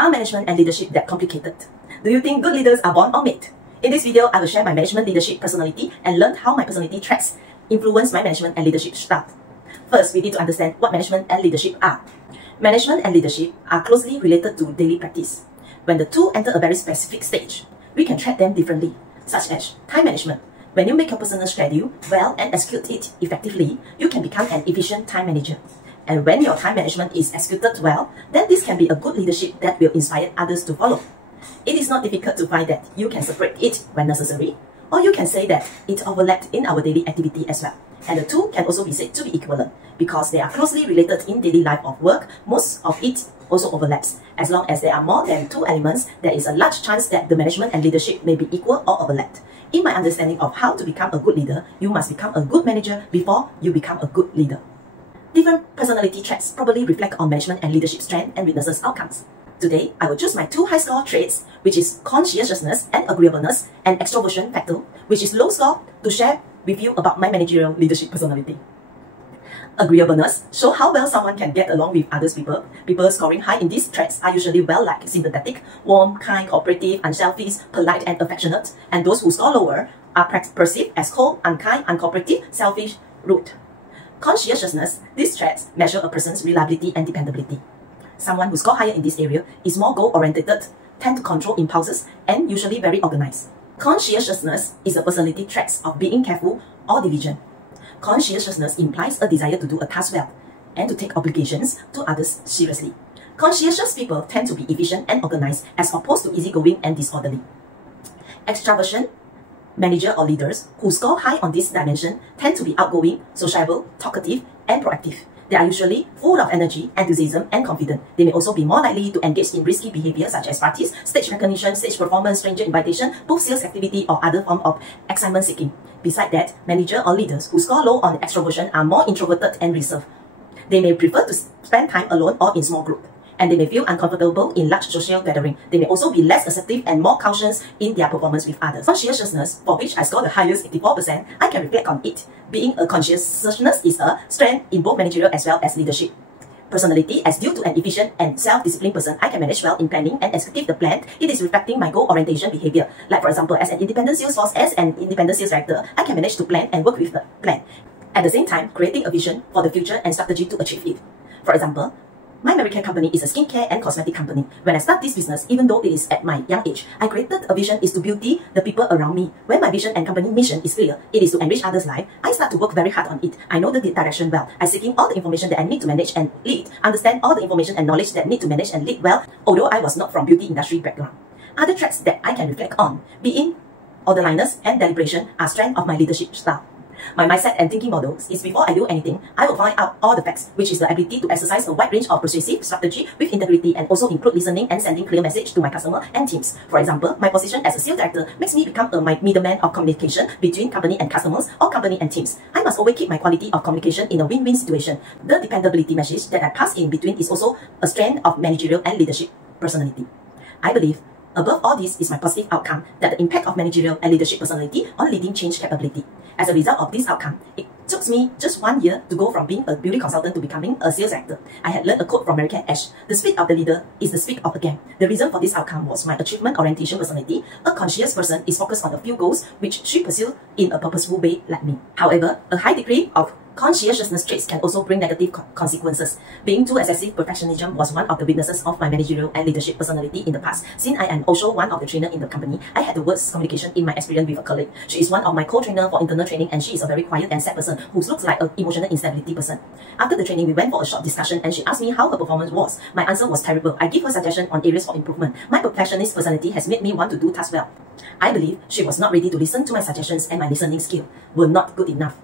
Are management and leadership that complicated? Do you think good leaders are born or made? In this video, I will share my management leadership personality and learn how my personality traits influence my management and leadership style. First, we need to understand what management and leadership are. Management and leadership are closely related to daily practice. When the two enter a very specific stage, we can treat them differently, such as time management. When you make your personal schedule well and execute it effectively, you can become an efficient time manager. And when your time management is executed well, then this can be a good leadership that will inspire others to follow. It is not difficult to find that you can separate it when necessary, or you can say that it overlapped in our daily activity as well. And the two can also be said to be equivalent, because they are closely related in daily life of work. Most of it also overlaps. As long as there are more than two elements, there is a large chance that the management and leadership may be equal or overlapped. In my understanding of how to become a good leader, you must become a good manager before you become a good leader. Different personality traits probably reflect on management and leadership strength and weaknesses outcomes. Today, I will choose my two high score traits, which is conscientiousness and agreeableness, and extroversion factor, which is low score, to share with you about my managerial leadership personality. Agreeableness shows how well someone can get along with others people. People scoring high in these traits are usually well-liked, sympathetic, warm, kind, cooperative, unselfish, polite, and affectionate. And those who score lower are perceived as cold, unkind, uncooperative, selfish, rude. Conscientiousness, these traits measure a person's reliability and dependability. Someone who scores higher in this area is more goal-oriented, tend to control impulses, and usually very organized. Conscientiousness is a personality trait of being careful or diligent. Conscientiousness implies a desire to do a task well and to take obligations to others seriously. Conscientious people tend to be efficient and organized as opposed to easygoing and disorderly. Extraversion, manager or leaders who score high on this dimension tend to be outgoing, sociable, talkative, and proactive. They are usually full of energy, enthusiasm, and confidence. They may also be more likely to engage in risky behavior such as parties, stage recognition, stage performance, stranger invitation, booth sales activity, or other form of excitement seeking. Besides that, manager or leaders who score low on extroversion are more introverted and reserved. They may prefer to spend time alone or in small groups, and they may feel uncomfortable in large social gatherings. They may also be less assertive and more cautious in their performance with others. Conscientiousness, for which I score the highest 84%, I can reflect on it. Being a conscientiousness is a strength in both managerial as well as leadership. Personality, as due to an efficient and self-disciplined person, I can manage well in planning and execute the plan. It is reflecting my goal orientation behavior. Like for example, as an independent sales force, as an independent sales director, I can manage to plan and work with the plan. At the same time, creating a vision for the future and strategy to achieve it. For example, my American company is a skincare and cosmetic company. When I start this business, even though it is at my young age, I created a vision is to beauty the people around me. When my vision and company mission is clear, it is to enrich others' life, I start to work very hard on it. I know the direction well. I seeking all the information that I need to manage and lead, understand all the information and knowledge that need to manage and lead well, although I was not from beauty industry background. Other traits that I can reflect on, being orderliness and deliberation, are strength of my leadership style. My mindset and thinking models is before I do anything, I will find out all the facts, which is the ability to exercise a wide range of persuasive strategy with integrity and also include listening and sending clear message to my customer and teams. For example, my position as a sales director makes me become a middleman of communication between company and customers or company and teams. I must always keep my quality of communication in a win-win situation. The dependability message that I pass in between is also a strength of managerial and leadership personality. I believe above all this is my positive outcome, that the impact of managerial and leadership personality on leading change capability. As a result of this outcome, it took me just 1 year to go from being a beauty consultant to becoming a sales actor. I had learned a quote from American Ash: "The speed of the leader is the speed of a gang." The reason for this outcome was my achievement orientation personality. A conscious person is focused on a few goals which she pursues in a purposeful way like me. However, a high degree of conscientiousness traits can also bring negative consequences. Being too excessive perfectionism was one of the weaknesses of my managerial and leadership personality in the past. Since I am also one of the trainers in the company, I had the worst communication in my experience with a colleague. She is one of my co-trainers for internal training, and she is a very quiet and sad person who looks like an emotional instability person. After the training, we went for a short discussion and she asked me how her performance was. My answer was terrible. I give her suggestions on areas for improvement. My perfectionist personality has made me want to do tasks well. I believe she was not ready to listen to my suggestions, and my listening skills were not good enough.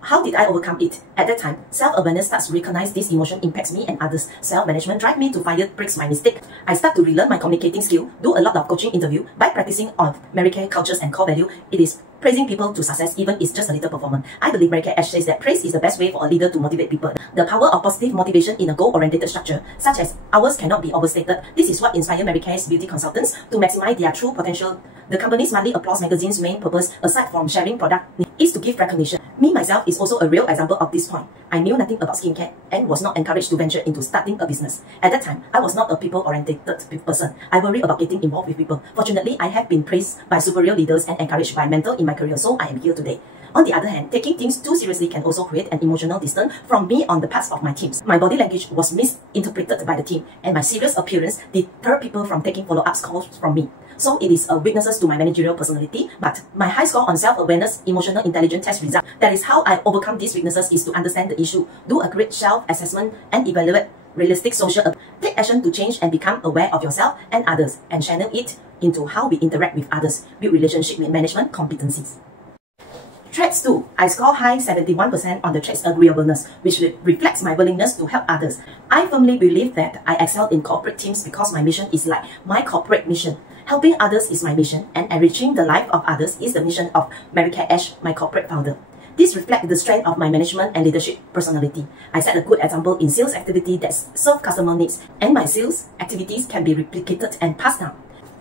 How did I overcome it? At that time, self-awareness starts to recognize this emotion impacts me and others. Self-management drives me to fire breaks my mistake. I start to relearn my communicating skill, do a lot of coaching interview. By practicing on American cultures and core value, it is praising people to success even is just a little performance. I believe Managerial Leadership says that praise is the best way for a leader to motivate people. The power of positive motivation in a goal-oriented structure, such as ours, cannot be overstated. This is what inspired Managerial's beauty consultants to maximize their true potential. The company's monthly Applause magazine's main purpose, aside from sharing product, is to give recognition. Me, myself, is also a real example of this point. I knew nothing about skincare and was not encouraged to venture into starting a business. At that time, I was not a people-oriented person. I worried about getting involved with people. Fortunately, I have been praised by superior leaders and encouraged by mentors in my career, so I am here today. On the other hand, taking things too seriously can also create an emotional distance from me on the parts of my teams. My body language was misinterpreted by the team, and my serious appearance deterred people from taking follow-up calls from me. So it is a weakness to my managerial personality, but my high score on self-awareness, emotional intelligence test result. That is how I overcome these weaknesses, is to understand the issue, do a great self-assessment, and evaluate realistic social. Take action to change and become aware of yourself and others, and channel it into how we interact with others, build relationship with management competencies. Traits 2. I score high 71% on the traits agreeableness, which reflects my willingness to help others. I firmly believe that I excel in corporate teams because my mission is like my corporate mission. Helping others is my mission, and enriching the life of others is the mission of Managerial Leadership, my corporate founder. This reflects the strength of my management and leadership personality. I set a good example in sales activity that serve customer needs, and my sales activities can be replicated and passed down.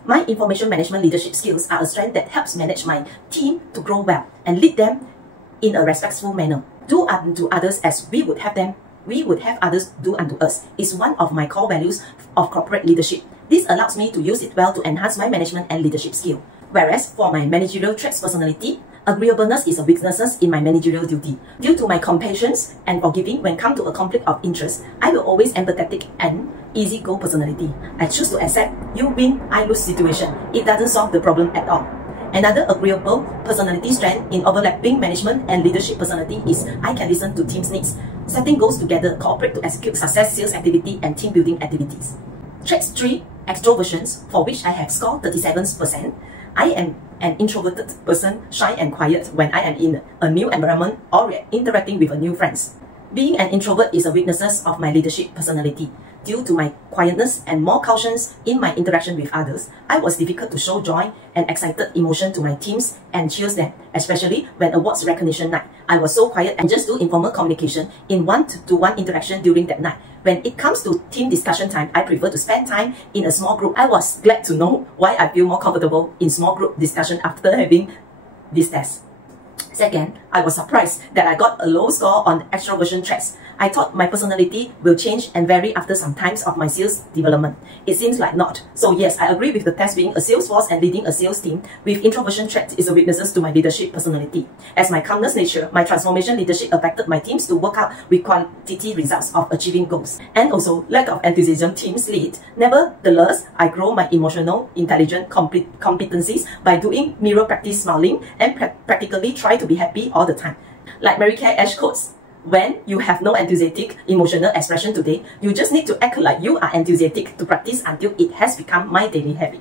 My information management leadership skills are a strength that helps manage my team to grow well and lead them in a respectful manner. Do unto others as we would have others do unto us is one of my core values of corporate leadership. This allows me to use it well to enhance my management and leadership skill. Whereas for my managerial traits personality, agreeableness is a weakness in my managerial duty. Due to my compassion and forgiving when come to a conflict of interest, I will always empathetic and easy-go personality. I choose to accept you win, I lose situation. It doesn't solve the problem at all. Another agreeable personality strength in overlapping management and leadership personality is I can listen to team's needs, setting goals together, cooperate to execute success sales activity and team building activities. Traits 3. Extroversions, for which I have scored 37%. I am an introverted person, shy and quiet when I am in a new environment or interacting with new friends. Being an introvert is a weakness of my leadership personality. Due to my quietness and more cautions in my interaction with others, I was difficult to show joy and excited emotion to my teams and cheers them, especially when awards recognition night. I was so quiet and just do informal communication in one-to-one interaction during that night. When it comes to team discussion time, I prefer to spend time in a small group. I was glad to know why I feel more comfortable in small group discussion after having this test. Second, I was surprised that I got a low score on extroversion traits. I thought my personality will change and vary after some times of my sales development. It seems like not. So yes, I agree with the test being a sales force and leading a sales team with introversion traits is a weakness to my leadership personality. As my calmness nature, my transformation leadership affected my teams to work out with quantity results of achieving goals. And also, lack of enthusiasm teams lead. Nevertheless, I grow my emotional, intelligent competencies by doing mirror practice smiling and practically try to be happy all the time. Like Mary Kay Ash quotes, when you have no enthusiastic emotional expression today, you just need to act like you are enthusiastic to practice until it has become my daily habit.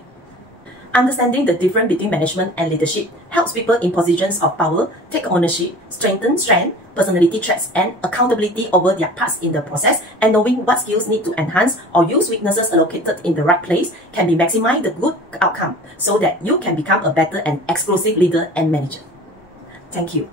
Understanding the difference between management and leadership helps people in positions of power take ownership, strengthen strength, personality traits, and accountability over their parts in the process, and knowing what skills need to enhance or use weaknesses allocated in the right place can be maximize the good outcome so that you can become a better and exclusive leader and manager. Thank you.